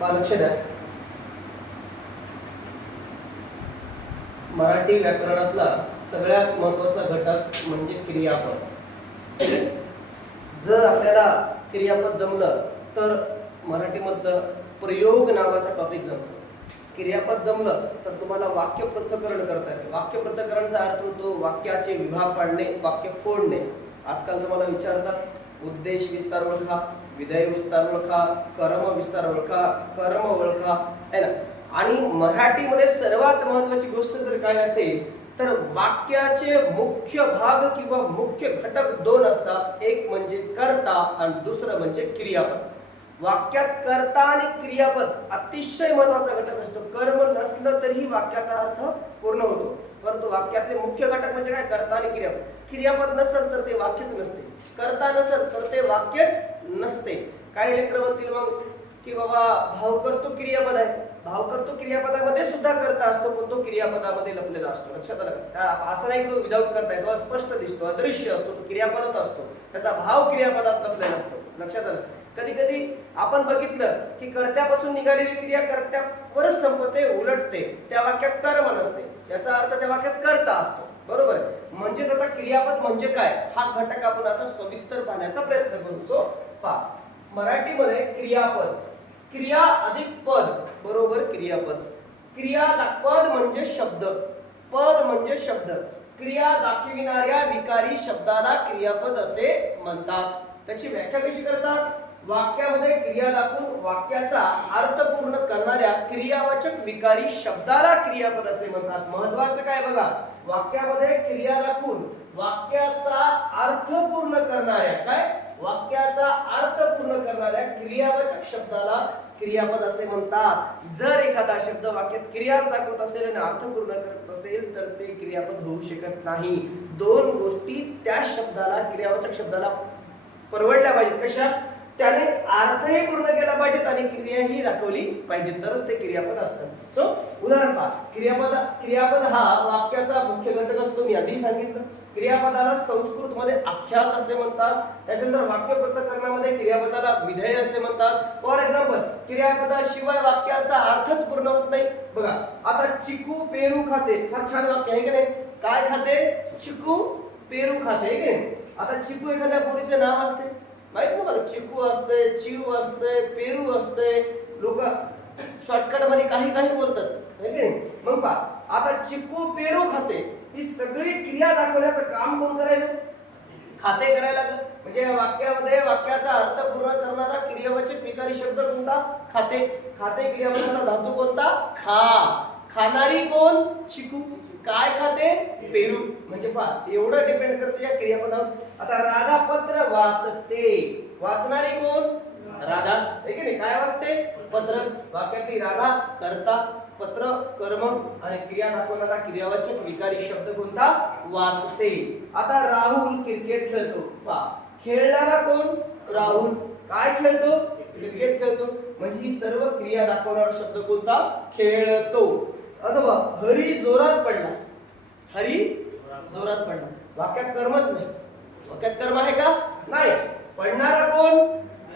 पहा लक्ष द्या. मराठी व्याकरणातला सगळ्यात महत्त्वाचा घटक म्हणजे क्रियापद. जर आपल्याला क्रियापद जमलं तर मराठीमधलं प्रयोग नावाचा टॉपिक जमतो. क्रियापद जमलं तर तुम्हाला वाक्य पृथक्करण करता येते. वाक्य पृथक्करणचा अर्थ होतो वाक्याचे विभाग पाडणे वाक्य फोडणे. आजकाल तुम्हाला विचारतात उद्देश विस्तार ओळखा विधेय विस्तार ओळखा कर्म विस्तार ओळखा कर्म ओळखा है ना आणि मराठीमध्ये सर्वात महत्वाची गोष्ट जर काय असेल तर वाक्याचे मुख्य भाग किंवा मुख्य घटक दोन असतात. एक म्हणजे कर्ता आणि दुसरं म्हणजे क्रियापद. वाक्यात कर्ता आणि क्रियापद अतिशय महत्त्वाचा घटक असतो. कर्म नसलं तरीही वाक्याचा अर्थ पूर्ण होतो. परंतु वाक्यातले मुख्य घटक म्हणजे काय? कर्ता आणि क्रियापद. क्रियापद नसेल तर ते वाक्यच नसते. कर्ता नसेल तर ते वाक्यच नसते. काही लेकर म्हणतील मग की बाबा भाव करतो क्रियापद आहे. भाव करतो क्रियापदामध्ये सुद्धा करता असतो पण तो क्रियापदामध्ये लपलेला असतो. लक्षात आलं का? त्या- असं नाही की तो विदाऊट करता तो स्पष्ट दिसतो अदृश्य असतो तो क्रियापदात असतो. त्याचा भाव क्रियापदात लपलेला असतो. लक्षात आलं? कधी कधी आपण बघितलं की कर्त्यापासून निघालेली क्रिया कर्त्यावरच संपते उलटते. त्या वाक्यात कर्म नसते. याचा अर्थ त्या वाक्यात कर्ता असतो. बरोबर म्हणजेच आता क्रियापद म्हणजे काय? हा घटक आपण आता सविस्तर पाहण्याचा प्रयत्न करू. सो पहा. मराठीमध्ये क्रियापद. क्रिया अधिक पद बरोबर क्रियापद. क्रिया पद म्हणजे शब्द. पद म्हणजे शब्द. क्रिया दाखविणाऱ्या विकारी शब्दाला क्रियापद असे म्हणतात. त्याची व्याख्या कशी करतात? वाक्यामध्ये क्रिया दाखवून वाक्याचा अर्थ पूर्ण करणाऱ्या क्रियावाचक विकारी शब्दाला क्रियापद असे म्हणतात. महत्वाचं काय बघा? वाक्यामध्ये क्रिया दाखवून वाक्याचा अर्थ पूर्ण करणाऱ्या काय? वाक्याचा अर्थ पूर्ण करणाऱ्या क्रियावाचक शब्दाला क्रियापद असे म्हणतात. जर एखादा शब्द वाक्यात क्रियाच दाखवत असेल आणि अर्थ पूर्ण करत असेल तर ते क्रियापद होऊ शकत नाही. दोन गोष्टी त्या शब्दाला क्रियावाचक शब्दाला परवडल्या पाहिजेत. कशा? त्याने अर्थही पूर्ण केला पाहिजेत आणि क्रियाही दाखवली पाहिजे तरच ते क्रियापद असतात सो उदाहरण पहा. क्रियापद क्रियापद हा वाक्याचा मुख्य घटक असतो. मी आधी सांगितलं. क्रियापदाला संस्कृत मध्ये आख्यात असे म्हणतात. त्याच्यानंतर वाक्य पृथकरणामध्ये क्रियापदाला विधेय असे म्हणतात. फॉर एक्झाम्पल क्रियापदाशिवाय वाक्याचा अर्थच पूर्ण होत नाही. बघा आता चिकू पेरू खाते. फार छान वाक्य आहे की नाही? काय खाते? चिकू पेरू खाते. आहे की नाही? आता चिकू एखाद्या पोरीचे नाव असते. माहीत ना मला चिकू असते चिव असते पेरू असते लोक शॉर्टकटमध्ये काही काही बोलतात. मग पा आता चिकू पेरू खाते ही सगळी क्रिया दाखवण्याचं काम कोण करायला? खाते करायला लागलं. म्हणजे वाक्यामध्ये वाक्याचा अर्थ पूर्ण करणारा क्रियावाचक विकारी शब्द कोणता? खाते. खाते क्रियावाचा धातू कोणता? खा. खाणारी कोण? चिकू. काय खाते? पेरू. म्हणजे पहा एवढं डिपेंड करते या क्रियापदावर. आता राधा पत्र वाचते. वाचणारे कोण? राधा. आहे नाही? काय वाचते? पत्र. वाक्यातली राधा करता पत्र कर्म आणि क्रिया दाखवणारा क्रियावाचक विकारी शब्द कोणता? वाचते. आता राहुल क्रिकेट खेळतो. पहा खेळणारा कोण? राहुल. काय खेळतो? क्रिकेट खेळतो. म्हणजे ही सर्व क्रिया दाखवणारा शब्द कोणता? खेळतो. अथवा हरी जोरात पडला हरी जोरात पडला वाक्यात कर्मच नाही. वाक्यात कर्म आहे का? नाही. पडणारा कोण?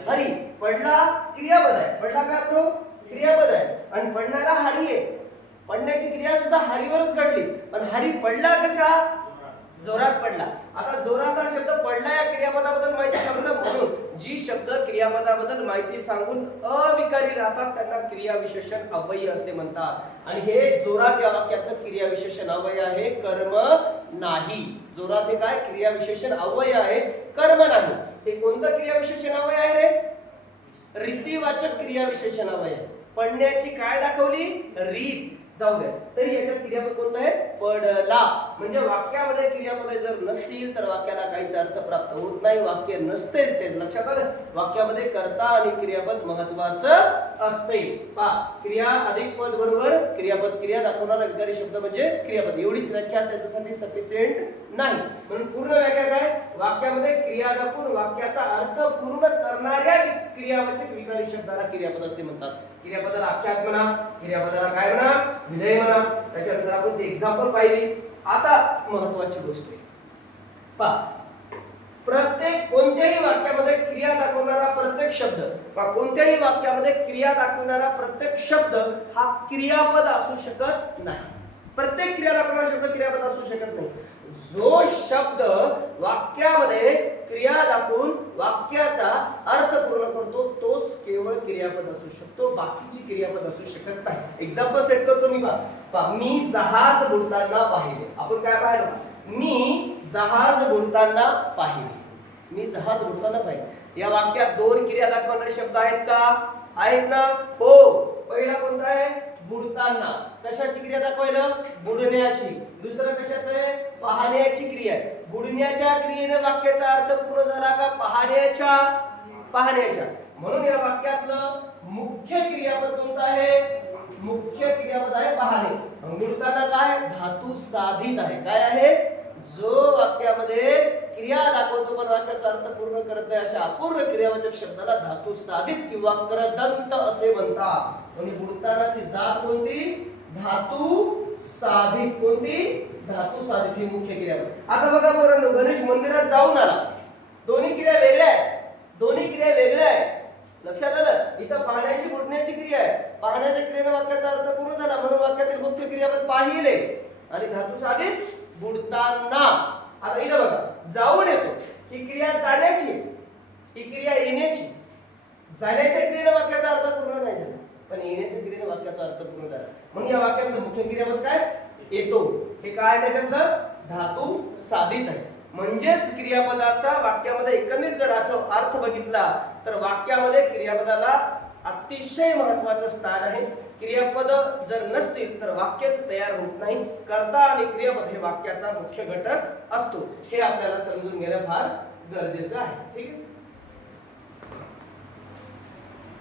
हरी. पडला क्रियापद आहे. पडला काय करू क्रियापद आहे. आणि पडणारा हरी आहे. पडण्याची क्रिया सुद्धा हरीवरच घडली. पण हरी पडला कसा? जोरात पडला. आता जोरात हा शब्द पडला या क्रियापदाबद्दल माहिती सांगणं म्हणून जी शब्द क्रियापदाबद्दल माहिती सांगून अविकारी राहतात त्यांना क्रियाविशेषण अवय असे म्हणतात. आणि हे जोरात या वाक्यातलं क्रियाविशेषण अवय आहे कर्म नाही. जोरात हे काय? क्रियाविशेषण अवय आहे कर्म नाही. हे कोणतं क्रियाविशेषण अवय आहे रे? रीतीवाचक क्रियाविशेषण अवय आहे. पडण्याची काय दाखवली? रीत. जाऊ द्या. तरी याच्यात क्रियापद कोणतं आहे? पडला. म्हणजे वाक्यामध्ये क्रियापदे जर नसतील तर वाक्याला काहीच अर्थ प्राप्त होत नाही. वाक्य नसतेच ते. लक्षात आलं? वाक्यामध्ये कर्ता आणि क्रियापद महत्वाचं असते पा क्रिया अधिक पद बरोबर क्रियापद क्रिया दाखवणारा विकारी शब्द म्हणजे क्रियापद. एवढीच व्याख्या त्याच्यासाठी सफिशियंट नाही. म्हणून पूर्ण व्याख्या काय? वाक्यामध्ये क्रिया दाखवून वाक्याचा अर्थ पूर्ण करणाऱ्या क्रियावाचक विकारी शब्दाला क्रियापद असे म्हणतात. क्रियापदाला आख्यात म्हणा क्रियापदाला काय म्हणा विधेय म्हणा त्याच्यानंतर आपण ती एक्झाम्पल पाहिली. आता महत्वाची गोष्ट आहे. पा प्रत्येक कोणत्याही वाक्यामध्ये क्रिया दाखवणारा प्रत्येक शब्द किंवा कोणत्याही वाक्यामध्ये क्रिया दाखवणारा प्रत्येक शब्द हा क्रियापद असू शकत नाही. प्रत्येक क्रिया दाखवणारा शब्द क्रियापद असू शकत नाही. जो शब्द वाक्यामध्ये क्रिया दाखवून वाक्याचा अर्थ पूर्ण करतो तो केवळ क्रियापद असू शकतो बाकीची क्रियापद असू शकत नाही. एक्झाम्पल सेट करतो मी पहा मी जहाज बुडताना पाहिले. आपण काय पाहिलं? मी जहाज बुडताना पाहिले. मी जहाज बुडताना पाहिले. या वाक्यात दोन क्रिया दाखवणारे शब्द आहेत का? आहेत ना? हो. पहिला कोणता आहे? बुडताना. कशाची क्रिया दाखवायला? बुडण्याची. दुसरं कशाचं आहे? पाहण्याची क्रिया आहे. बुडण्याच्या क्रियेने वाक्याचा अर्थ पूर्ण झाला का? पाहण्याच्या. पाहण्याच्या. म्हणून या वाक्यातलं मुख्य क्रियापद कोणतं आहे? मुख्य क्रियापद आहे पाहणे. अंगुळताना काय? धातू साधित आहे. काय आहे? जो वाक्यामध्ये क्रिया दाखवतो पण वाक्याचा अर्थ पूर्ण करत नाही अशा अपूर्ण क्रियावाचक शब्दाला धातू साधित किंवा करदंत असे म्हणतात. म्हणजे बुडतानाची जात कोणती? धातू साधित. कोणती? धातू साधित ही मुख्य क्रिया आता बघा बरं गणेश मंदिरात जाऊन आला. दोन्ही क्रिया वेगळ्या आहेत. दोन्ही क्रिया वेगळ्या आहेत. लक्षात आलं? इथं पाहण्याची बुडण्याची क्रिया आहे. पाहण्याच्या क्रियेने वाक्याचा अर्थ पूर्ण झाला. म्हणून वाक्यातील मुख्य क्रियापद पाहिले. आणि धातू साधित बुडताना. आता इथं बघा. जाऊन येतो. ही क्रिया जाण्याची. ही क्रिया येण्याची. जाण्याच्या क्रियेने वाक्याचा अर्थ पूर्ण नाही झाला. पण येण्याच्या क्रियेने वाक्याचा अर्थ पूर्ण झाला. म्हणून या वाक्यातलं मुख्य क्रियापद काय? येतो. हे काय त्याच्यातलं? धातू साधित आहे. म्हणजेच क्रियापदाचा वाक्यामध्ये एकंदरीत जर अर्थ अर्थ बघितला तर वाक्यामध्ये क्रियापदाला अतिशय महत्वाचं स्थान आहे. क्रियापद जर नसतील तर वाक्यच तयार होत नाही. कर्ता आणि क्रियापद हे वाक्याचा मुख्य घटक असतो. हे आपल्याला समजून घेणं फार गरजेचं आहे. ठीक आहे?